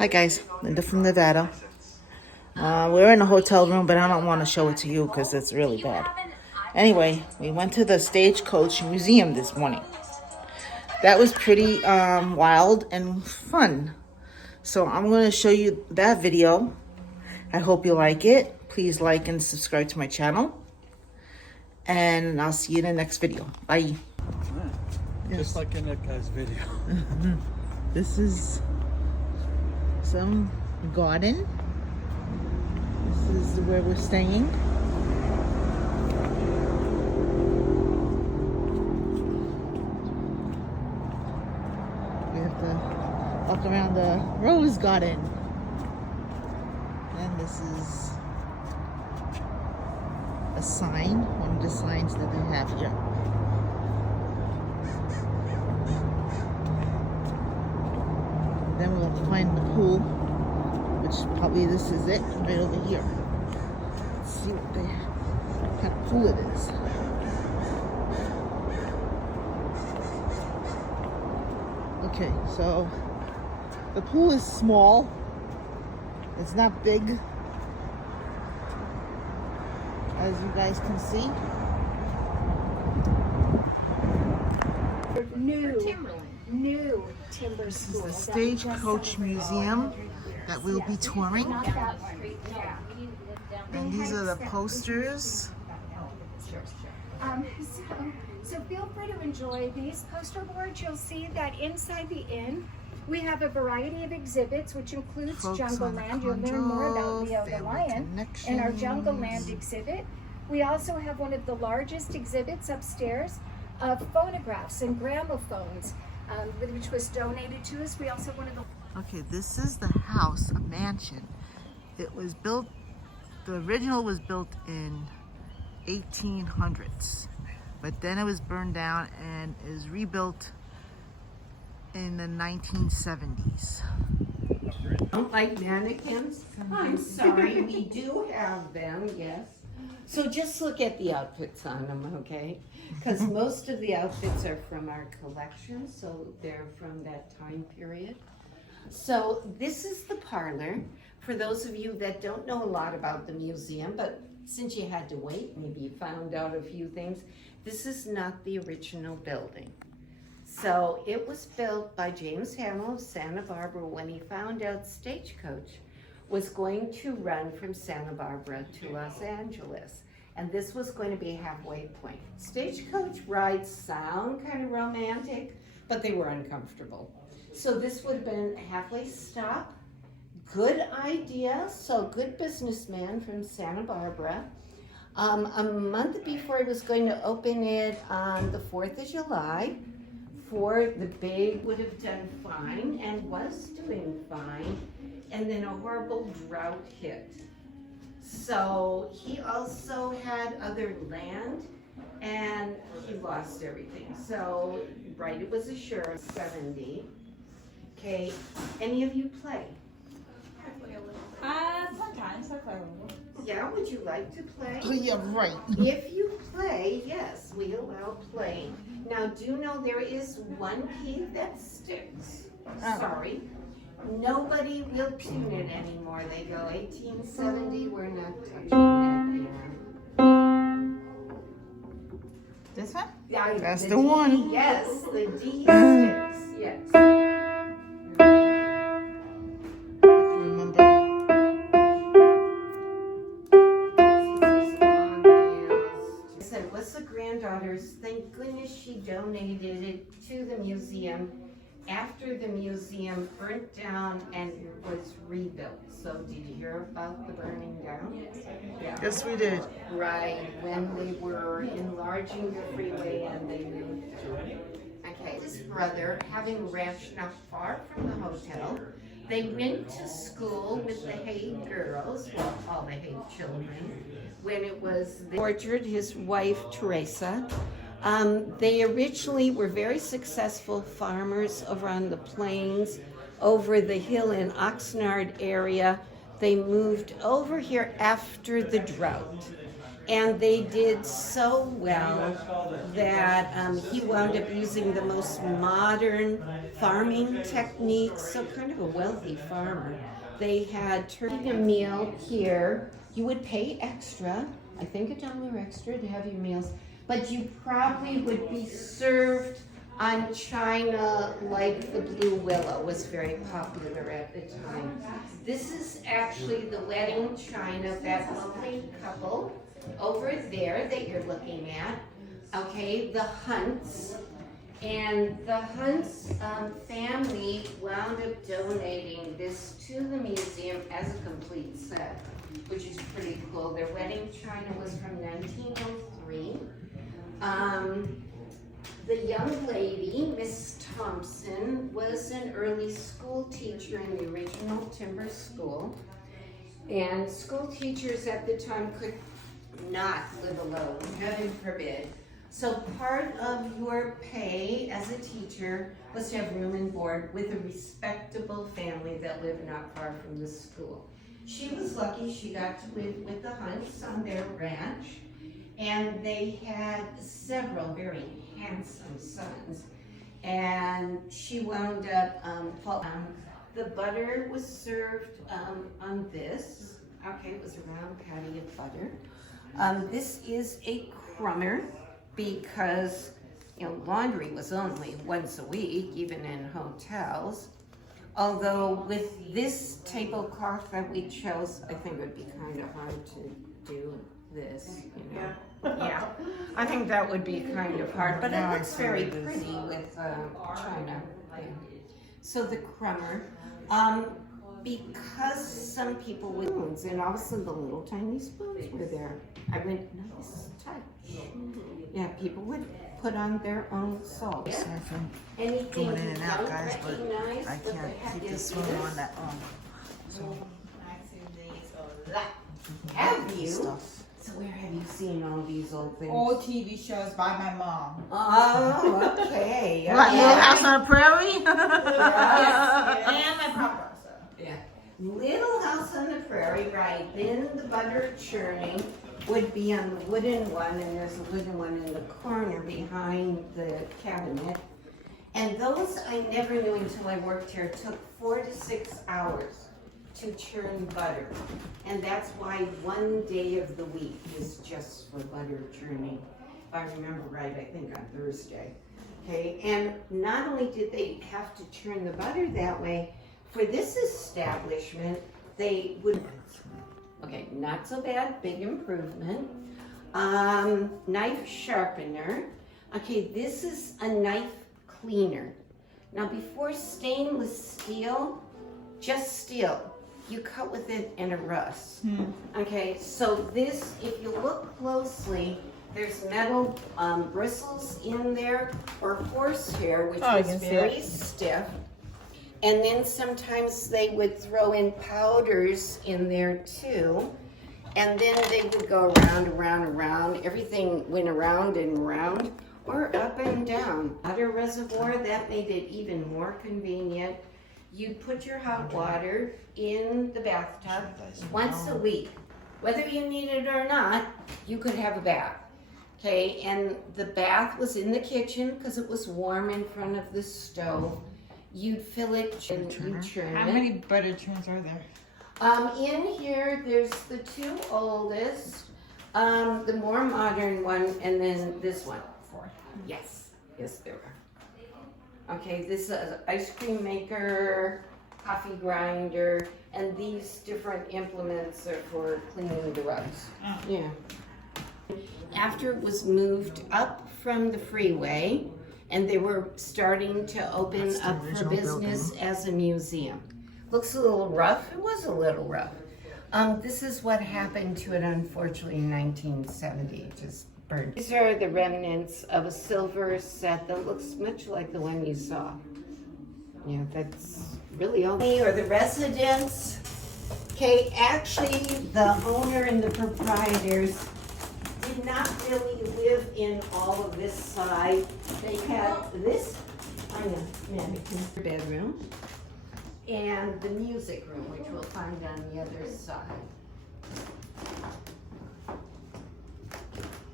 Hi guys, Linda from Nevada. We're in a hotel room, but I don't want to show it to you because it's really bad. Anyway, we went to the Stagecoach Museum this morning. That was pretty wild and fun. So I'm going to show you that video. I hope you like it. Please like and subscribe to my channel. And I'll see you in the next video. Bye. Just like in that guy's video. This is some garden. This is where we're staying. We have to walk around the rose garden. And this is a sign, one of the signs that they have here. Then we'll have to find the pool, which probably this is it, right over here. Let's see what kind of pool it is. Okay, so the pool is small. It's not big, as you guys can see. New timber This school. is the Stagecoach Museum that we'll be touring. And these are the posters. So feel free to enjoy these poster boards. You'll see that inside the inn, we have a variety of exhibits, which includes Jungle Land. You'll learn more about Leo the Lion in our Jungle Land exhibit. We also have one of the largest exhibits upstairs of phonographs and gramophones, which was donated to us. We also have one of the... Okay, this is the house, a mansion. It was built, the original was built in 1800s, but then it was burned down and is rebuilt in the 1970s. Don't like mannequins? I'm sorry, we do have them, yes. So just look at the outfits on them, okay? Because most of the outfits are from our collection, so they're from that time period. So this is the parlor. For those of you that don't know a lot about the museum, but since you had to wait, maybe you found out a few things, this is not the original building. So it was built by James Hamill of Santa Barbara when he found out Stagecoach was going to run from Santa Barbara to Los Angeles. And this was going to be a halfway point. Stagecoach rides sound kind of romantic, but they were uncomfortable. So this would have been a halfway stop. Good idea, so good businessman from Santa Barbara. A month before he was going to open it on the 4th of July, Ford, the Big would have done fine and was doing fine, and then a horrible drought hit. So he also had other land and he lost everything. So, right, it was a sure of 70. Okay, any of you play? Sometimes I play a little. Yeah, would you like to play? Oh, yeah, right. If you play, yes, we allow playing. Now, do know there is one key that sticks. Sorry. Nobody will tune it anymore. They go 1870, we're not touching that anymore. This one? Yeah, That's the D, one. Yes, the D sticks, yes. Remember? I said, what's the granddaughter's? Thank goodness she donated it to the museum after the museum burnt down and was rebuilt. So did you hear about the burning down? Yeah. Yes, we did. Right, when they were enlarging the freeway and they moved. Okay, his brother, having a ranch not far from the hotel, they went to school with the Hay girls, well, all the Hay children, when it was the orchard, his wife, Teresa. They originally were very successful farmers over on the plains, over the hill in Oxnard area. They moved over here after the drought. And they did so well that he wound up using the most modern farming techniques, so kind of a wealthy farmer. They had turkey a meal here. You would pay extra, I think $1 extra to have your meals, but you probably would be served on china like the Blue Willow was very popular at the time. This is actually the wedding china of that lovely couple over there that you're looking at. Okay, the Hunts. And the Hunts family wound up donating this to the museum as a complete set, which is pretty cool. Their wedding china was from 1903. The young lady, Miss Thompson, was an early school teacher in the original timber school. And school teachers at the time could not live alone, heaven forbid. So part of your pay as a teacher was to have room and board with a respectable family that lived not far from the school. She was lucky she got to live with the Hunts on their ranch, and they had several very handsome sons. And she wound up, the butter was served on this. Okay, it was a round patty of butter. This is a crummer because, you know, laundry was only once a week, even in hotels. Although with this tablecloth that we chose, I think it would be kind of hard to do this, you know. Yeah, I think that would be kind of hard, but it looks very pretty with china. Yeah. So the crummer, because some people with spoons, and also the little tiny spoons were there. I went, nice touch. Yeah, people would put on their own salt. Yeah. Sorry for Anything going in and out, you don't guys, but recognize I what the can't heck keep the is spoon this? on that so Have you? stuff. So where have you seen all these old things? All TV shows by my mom. Oh, okay. What, Little House on the Prairie? And my papa. So. Yeah. Little House on the Prairie, right. Then the butter churning would be on the wooden one, and there's a wooden one in the corner behind the cabinet. And those I never knew until I worked here. It took 4 to 6 hours to churn butter. And that's why one day of the week is just for butter churning. If I remember right, I think on Thursday. Okay, and not only did they have to churn the butter that way, for this establishment, they would, okay, not so bad, big improvement. Knife sharpener. Okay, this is a knife cleaner. Now before stainless steel, just steel. You cut with it and it rusts. Okay, so this, if you look closely, there's metal bristles in there, or horsehair, which was very stiff. And then sometimes they would throw in powders in there too. And then they would go around, around, around. Everything went around and around, or up and down. Water reservoir, that made it even more convenient. You'd put your hot water in the bathtub once a week. Whether you need it or not, you could have a bath. Okay, and the bath was in the kitchen because it was warm in front of the stove. You'd fill it and you'd churn How it. many butter churns are there? In here, there's the 2 oldest, the more modern one, and then this one. 4. Yes, yes there are. Okay, this is an ice cream maker, coffee grinder, and these different implements are for cleaning the rugs. Oh. Yeah. After it was moved up from the freeway, and they were starting to open That's the up for original business building. as a museum. Looks a little rough. It was a little rough. This is what happened to it, unfortunately, in 1970. It just burned. These are the remnants of a silver set that looks much like the one you saw. Yeah, that's really all. Or the residents. Okay, actually, the owner and the proprietors did not really live in all of this side. They had this, I know, mannequin bedroom. and the music room, which we'll find on the other side.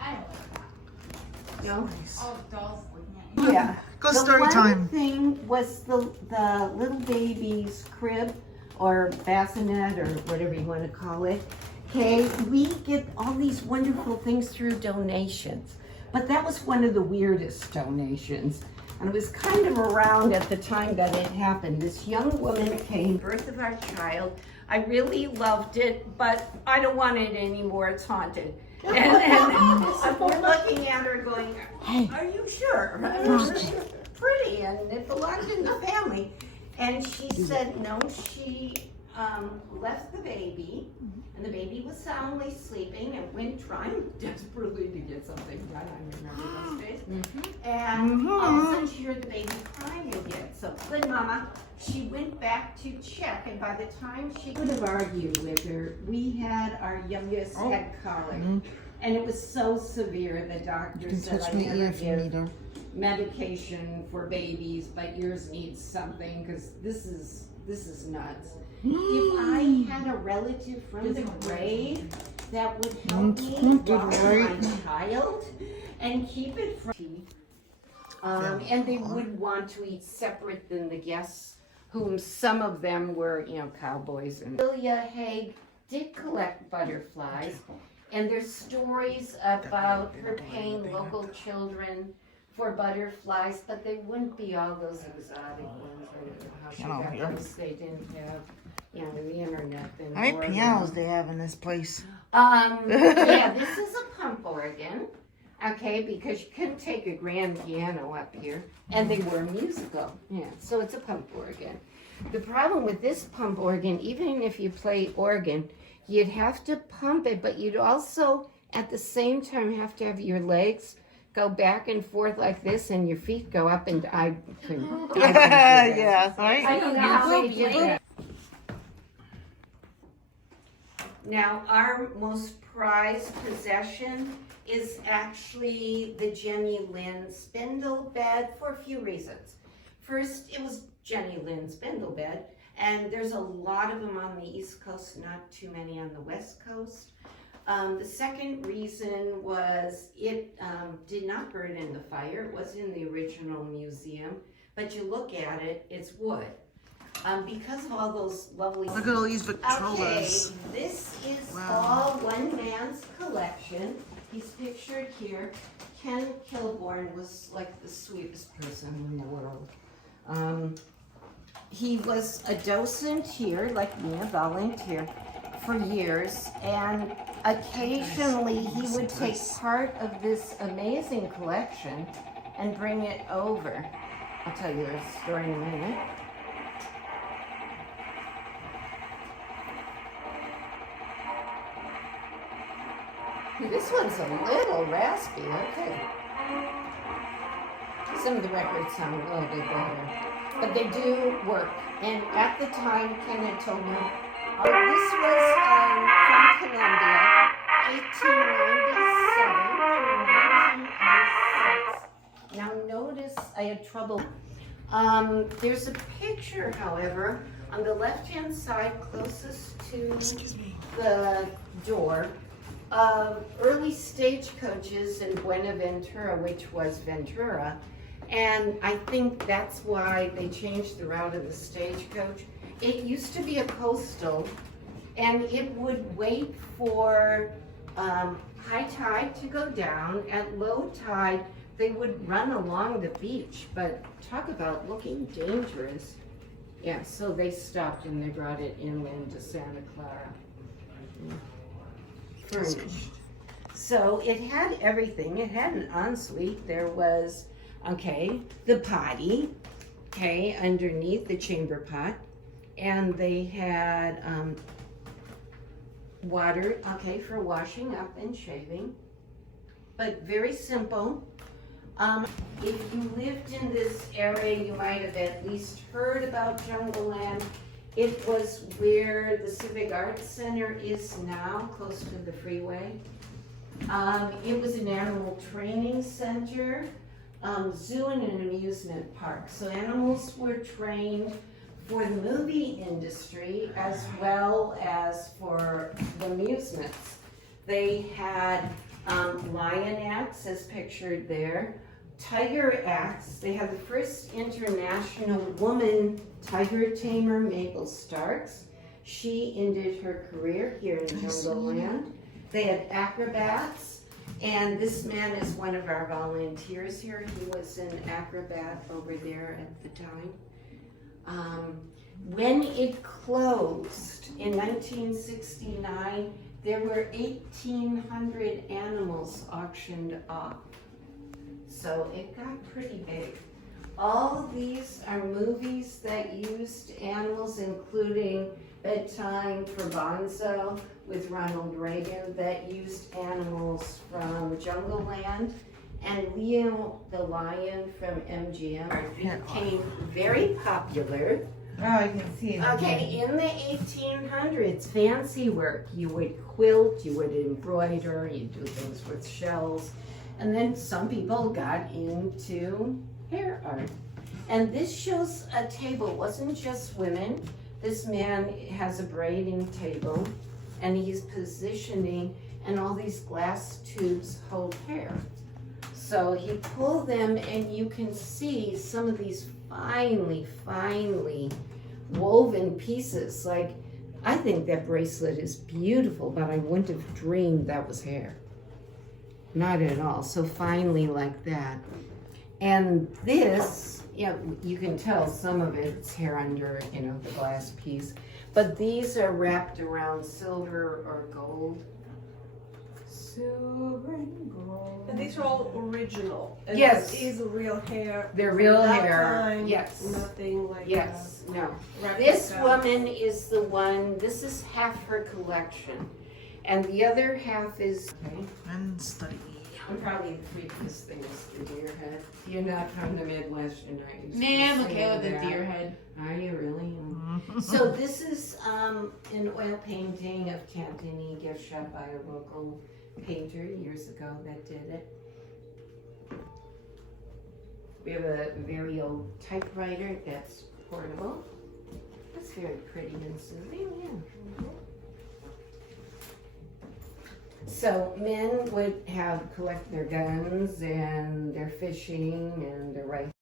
I don't like that. No? All the dolls looking at you. Yeah. Go The story one time. thing was the little baby's crib or bassinet or whatever you want to call it. Okay, we get all these wonderful things through donations, but that was one of the weirdest donations. And it was kind of around at the time that it happened. This young woman came, birth of our child. I really loved it, but I don't want it anymore. It's haunted. And we're looking at her going, are you sure? Pretty, and it belonged in the family. And she said, no, she left the baby, and the baby was soundly sleeping and went trying desperately to get something done. I remember those days. And all of a sudden she heard the baby crying again. So good mama. She went back to check, and by the time she could have argued with her, we had our youngest head colic. And it was so severe, the doctor said I never give medication for babies, but yours needs something, because this is nuts. If I had a relative from the grave that would help me walk my child and keep it from and they would want to eat separate than the guests, whom some of them were, cowboys. And Julia Haig did collect butterflies, and there's stories about her paying local children for butterflies, but they wouldn't be all those exotic ones. I don't know how she got those. They didn't have, the internet. How many pianos they have in this place? Yeah, this is a pump organ. Okay, because you couldn't take a grand piano up here, and they were musical. Yeah, so it's a pump organ. The problem with this pump organ, even if you play organ, you'd have to pump it, but you'd also, at the same time, have to have your legs go back and forth like this, and your feet go up, and I couldn't. Yeah, right? I don't know how they did that. Now, our most prized possession is actually the Jenny Lynn spindle bed for a few reasons. First, it was Jenny Lynn spindle bed, and there's a lot of them on the East Coast, not too many on the West Coast. The second reason was it did not burn in the fire. It was in the original museum, but you look at it, it's wood. Because of all those lovely... Look at all these Victrolas. Okay, this is all one man's collection. He's pictured here. Ken Kilborn was like the sweetest person in the world. He was a docent here, like me, a volunteer, for years, and occasionally he would take part of this amazing collection and bring it over. I'll tell you a story in a minute. This one's a little raspy, okay. Some of the records sound a little bit better, but they do work. And at the time, Ken had told me, this was from Columbia, 1897 through 1906. Now notice I had trouble. There's a picture, however, on the left-hand side closest to the door, of early stagecoaches in Buenaventura, which was Ventura, and I think that's why they changed the route of the stagecoach. It used to be a coastal, and it would wait for high tide to go down. At low tide, they would run along the beach, but talk about looking dangerous. Yeah, so they stopped and they brought it inland to Santa Clara. Furnished. So it had everything. It had an ensuite. There was, the potty, underneath the chamber pot. And they had water, for washing up and shaving. But very simple. If you lived in this area, you might have at least heard about Jungle Land. It was where the Civic Arts Center is now, close to the freeway. It was an animal training center, zoo and an amusement park. So animals were trained for the movie industry as well as for the amusements. They had lion acts as pictured there, tiger acts. They had the first international woman tiger tamer, Mabel Starks. She ended her career here in Jungle Land. They had acrobats, and this man is one of our volunteers here. He was an acrobat over there at the time. When it closed in 1969, there were 1,800 animals auctioned off. So it got pretty big. All these are movies that used animals, including Bedtime for Bonzo with Ronald Reagan, that used animals from Jungle Land, and Leo the Lion from MGM became very popular. Oh, I can see it. Okay, in the 1800s, fancy work. You would quilt, you would embroider, you'd do things with shells. And then some people got into hair art. And this shows a table. It wasn't just women. This man has a braiding table, and he's positioning, and all these glass tubes hold hair. So he pulled them, and you can see some of these finely woven pieces. Like, I think that bracelet is beautiful, but I wouldn't have dreamed that was hair. Not at all. So finely like that. And this, yeah, you can tell some of it's hair under, you know, the glass piece. But these are wrapped around silver or gold. Silver and gold. And these are all original. And Yes. These are real hair. They're from real that hair. time, Yes. Nothing like Yes, no. replica. This woman is the one, this is half her collection. And the other half is, okay, And study. I'm probably the freakiest thing is the deer head. You're not from the Midwest, you're not used to Nah, I'm seeing okay with the that. deer head. Are you really? So this is an oil painting of Cantonese gift shop by a local painter years ago that did it. We have a very old typewriter that's portable. That's very pretty and soothing, yeah. So men would collect their guns and their fishing and their rifles.